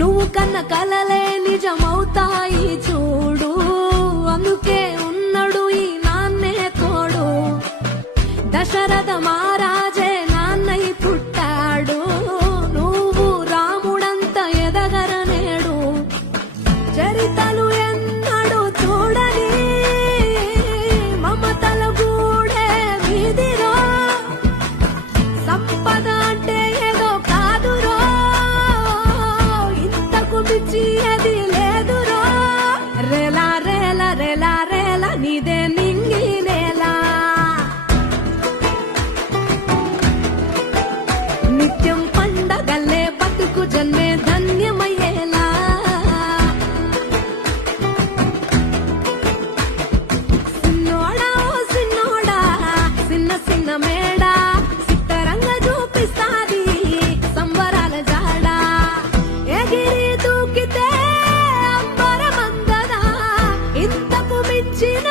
నువ్వు కన్న కలలే నిజమవుతాయి చూడు, అందుకే ఉన్నడు ఈ నాన్నే తోడు. దశరథ మహారాజే నాన్నై పుట్టాడు, నువ్వు రాముడంత ఎదగరనేడు. చరితలు ఎన్నడు చూడని మమతల గూడే వీధిరో, సంపద అంటే ఏదో కాదురో, ఇంతకు మించి అది లేదురో. రేలా రేలా రేలా రేలా నీదే నింగి నేలా, నిత్యం పండగల్లే బతుకు జన్మే ధన్యమయ్యేలా. సిన్నోడా ఓ సిన్నోడా సిన్న సిన్న మేడా, సిత్తరంగ చూపిస్తాది సంబరాల జాడ. ఎగిరి దూకితే అంబరమందదా, ఇంతకు మించిన